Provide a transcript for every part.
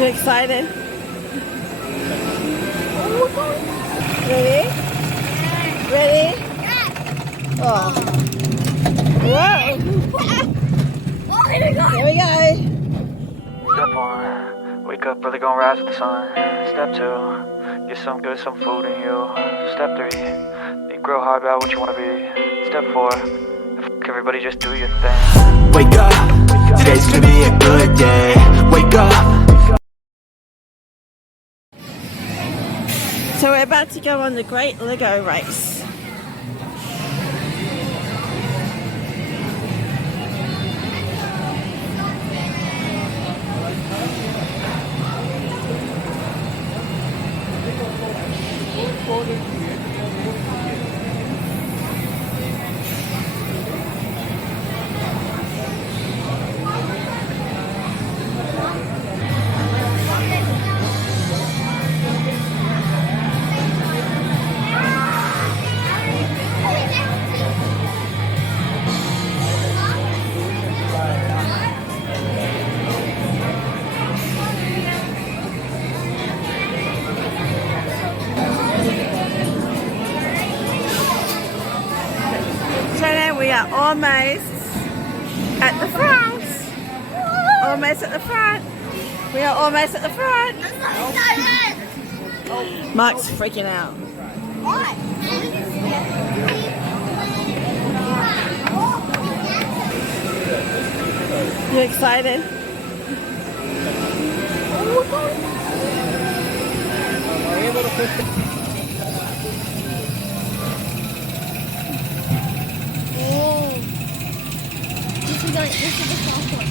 You excited? Ready? Ready? Oh. Whoa! Here we go. Step 1, wake up early, gonna rise with the sun. Step 2, get some food in you. Step 3, think real hard about what you wanna be. Step 4, everybody just do your thing. Wake up, today's gonna be a good day. Wake up. So we're about to go on the Great Lego Race. We are almost at the front. Almost at the front. We are almost at the front. Mark's freaking out. You excited? This is the soft one.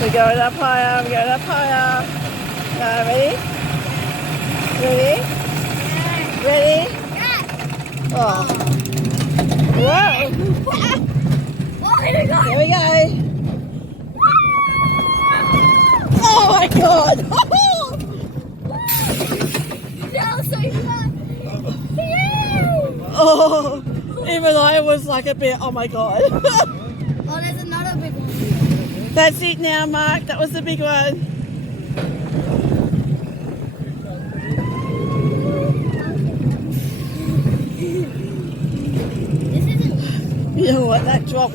We're going up higher, we're going up higher. Ready? Ready? Ready? Oh. Whoa! Here we go. Oh my god! That was so fun. Oh, even I was like a bit, oh my god. Oh, there's another big one. That's it now, Mark. That was the big one. This isn't. You know what? That drop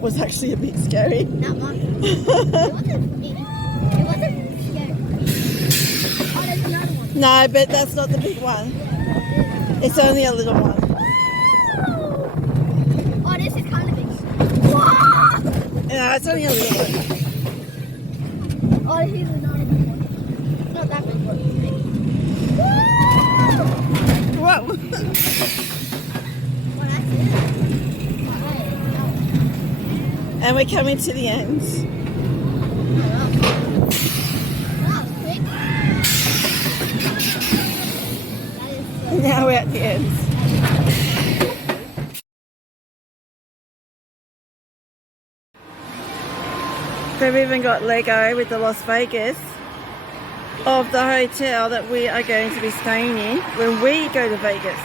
was actually a bit scary. Not mine. It wasn't scary. Oh, there's another one. No, but that's not the big one. It's only a little one. Oh, this is kind of big. No, it's only a little one. Oh, here's another big one. Not that big one. Whoa! Well, that's it. And we're coming to the end. Now we're at the end. They've even got Lego with the Las Vegas of the hotel that we are going to be staying in when we go to Vegas.